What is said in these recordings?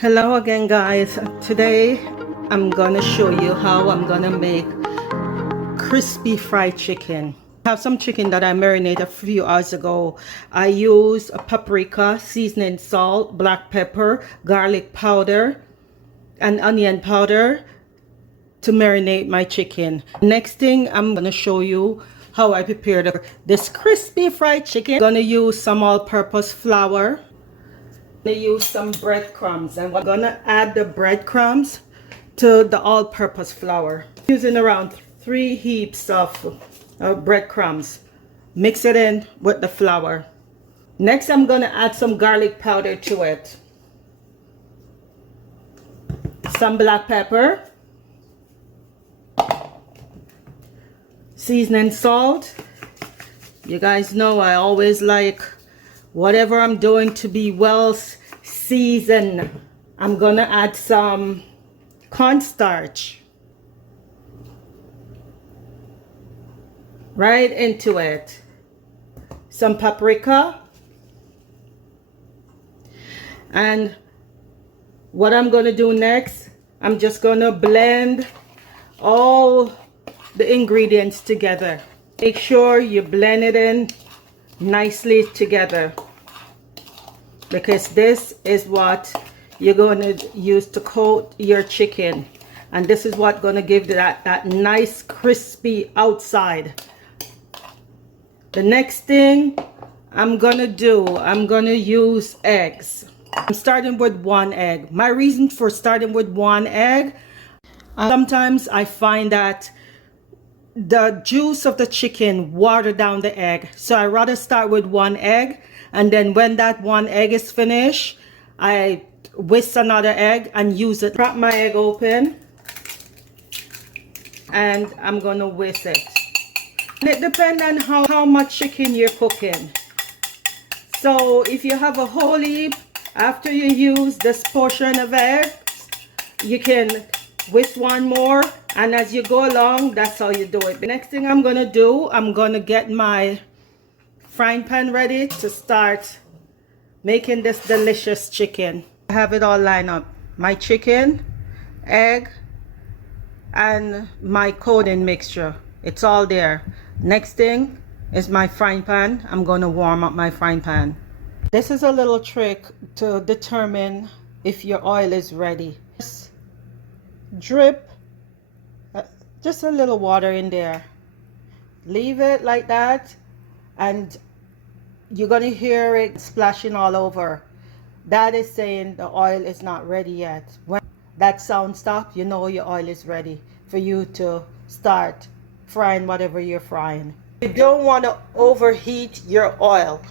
Hello again, guys. Today I'm gonna show you how I'm gonna make crispy fried chicken. I have some chicken that I marinated a few hours ago. I use a paprika, seasoning salt, black pepper, garlic powder, and onion powder to marinate my chicken. Next thing, I'm gonna show you how I prepared this crispy fried chicken. I'm gonna use some all-purpose flour. I'm gonna use some breadcrumbs, and we're gonna add the breadcrumbs to the all-purpose flour. Using around 3 heaps of breadcrumbs. Mix it in with the flour. Next, I'm gonna add some garlic powder to it, some black pepper, seasoning salt. You guys know I always like whatever I'm doing to be well seasoned. I'm gonna add some cornstarch right into it, some paprika, and what I'm gonna do next, I'm just gonna blend all the ingredients together. Make sure you blend it in nicely together, because this is what you're going to use to coat your chicken, and this is what going to give that nice crispy outside. The next thing I'm gonna do, I'm gonna use eggs. I'm starting with 1 egg. My reason for starting with 1 egg, sometimes I find that the juice of the chicken water down the egg, so I rather start with 1 egg, and then when that 1 egg is finished, I whisk another egg and use it. Crack my egg open, and I'm gonna whisk it. And it depends on how much chicken you're cooking. So if you have a whole heap, after you use this portion of egg, you can whisk 1 more, and as you go along, that's how you do it. The next thing I'm gonna do, I'm gonna get my frying pan ready to start making this delicious chicken. I have it all lined up. My chicken, egg, and my coating mixture. It's all there. Next thing is my frying pan. I'm gonna warm up my frying pan. This is a little trick to determine if your oil is ready. Just drip just a little water in there. Leave it like that, and you're gonna hear it splashing all over. That is saying the oil is not ready yet. When that sound stops, you know your oil is ready for you to start frying whatever you're frying. You don't want to overheat your oil,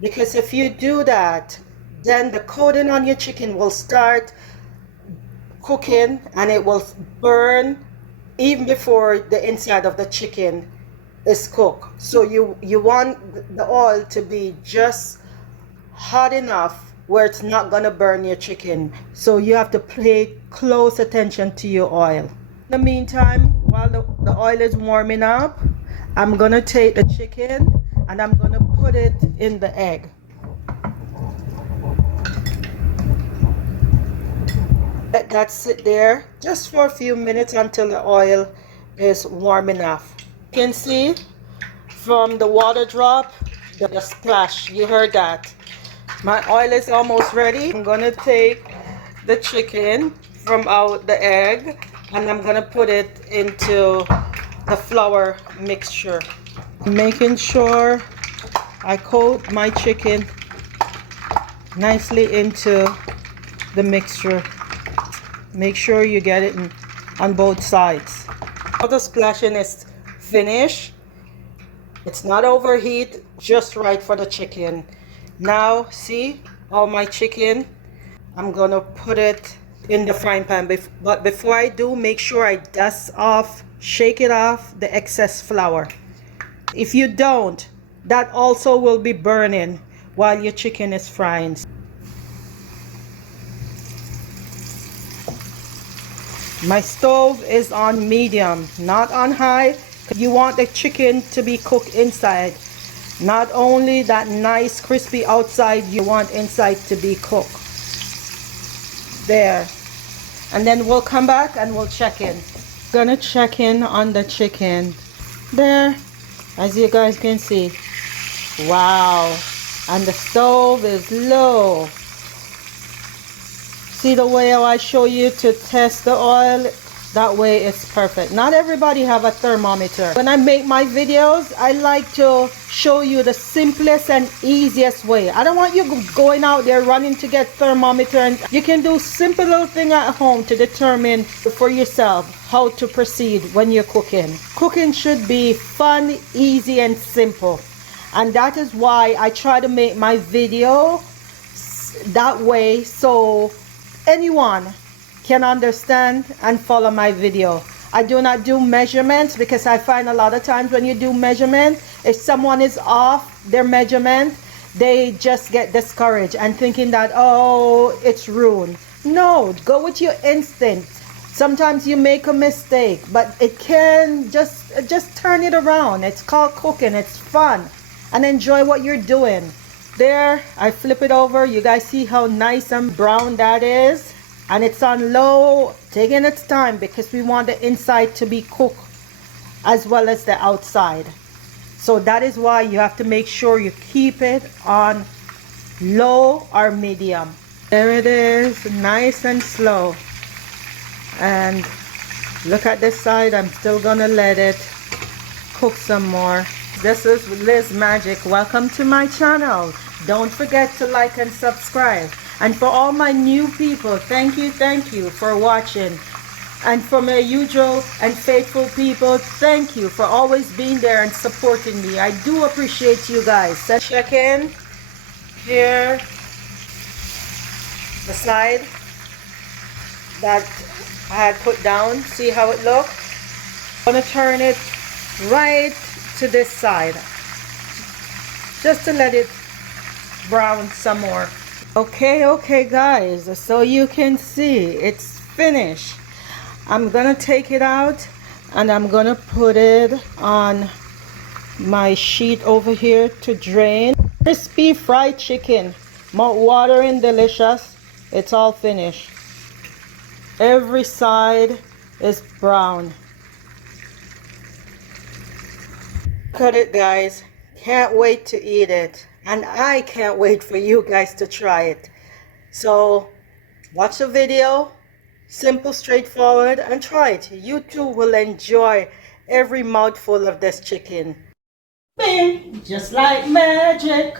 because if you do that, then the coating on your chicken will start cooking and it will burn even before the inside of the chicken is cooked. So you want the oil to be just hot enough where it's not gonna burn your chicken. So you have to pay close attention to your oil. In the meantime, while the oil is warming up, I'm gonna take the chicken and I'm gonna put it in the egg. Let that sit there just for a few minutes until the oil is warm enough. You can see from the water drop, the splash, you heard that. My oil is almost ready. I'm gonna take the chicken from out the egg and I'm gonna put it into the flour mixture. Making sure I coat my chicken nicely into the mixture. Make sure you get it on both sides. Now the splashing is finished. It's not overheat, just right for the chicken. Now see all my chicken. I'm gonna put it in the frying pan, but before I do, make sure I dust off, shake it off the excess flour. If you don't, that also will be burning while your chicken is frying. My stove is on medium, not on high. You want the chicken to be cooked inside. Not only that nice crispy outside, you want inside to be cooked. There. And then we'll come back and we'll check in. Gonna check in on the chicken. There, as you guys can see. Wow. And the stove is low. See the way how I show you to test the oil? That way it's perfect. Not everybody have a thermometer. When I make my videos, I like to show you the simplest and easiest way. I don't want you going out there running to get thermometer, and you can do simple little thing at home to determine for yourself how to proceed when you're cooking. Cooking should be fun, easy, and simple. And that is why I try to make my video that way so anyone can understand and follow my video. I do not do measurements because I find a lot of times when you do measurement, if someone is off their measurement, they just get discouraged and thinking that, oh, it's ruined. No, go with your instinct. Sometimes you make a mistake, but it can just turn it around. It's called cooking. It's fun, and enjoy what you're doing. There, I flip it over. You guys see how nice and brown that is? And it's on low, taking its time because we want the inside to be cooked as well as the outside. So that is why you have to make sure you keep it on low or medium. There it is, nice and slow. And look at this side. I'm still gonna let it cook some more. This is Liz Magic. Welcome to my channel. Don't forget to like and subscribe. And for all my new people, thank you for watching. And for my usual and faithful people, thank you for always being there and supporting me. I do appreciate you guys. So check in here, the side that I had put down. See how it looks? I'm gonna turn it right to this side, just to let it brown some more. Okay guys, so you can see it's finished. I'm gonna take it out and I'm gonna put it on my sheet over here to drain. Crispy fried chicken, mouth-watering, delicious. It's all finished. Every side is brown. Cut it, guys. Can't wait to eat it. And I can't wait for you guys to try it. So watch the video, simple, straightforward, and try it. You too will enjoy every mouthful of this chicken. Bing, just like magic.